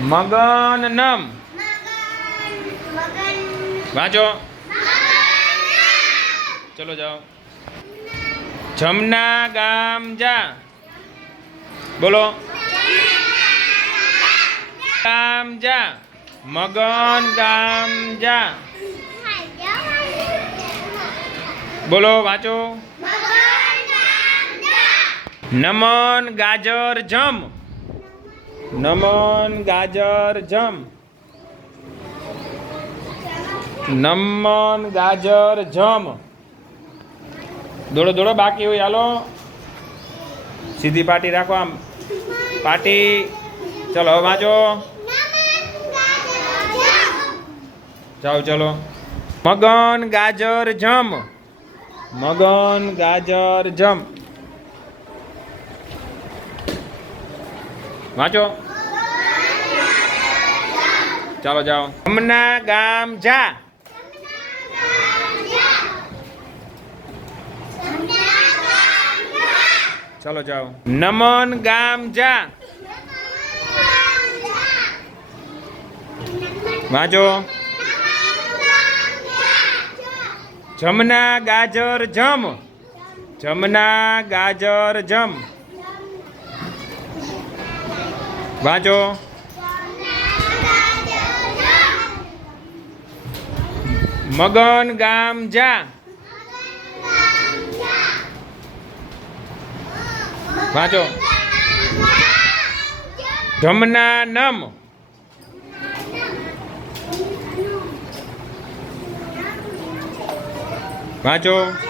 મગન નમ. વાંચો. ચલો જાઓ. જમના ગામ જા. બોલો. ગામ જા. મગન ગામ જા. બોલો વાંચો. નમન ગાજર જમ. નમન ગાજર જમ. નમન ગાજર જમ. દોડો દોડો, બાકી હોય હાલો. સીધી પાટી રાખો, આમ પાટી. ચલો હવે વાંચો. જાઓ ચલો. મગન ગાજર જમ. મગન ગાજર જમ. વાંચો. ચાલો જાઓ. જમના ગામ જા. ચાલો જાઓ. નમન ગામ જા. વાંચો. જમના ગાજર જમ. જમના ગાજર જમ. વાંચો. મગન ગામ જા. વાંચો. જમના નમ. વાંચો.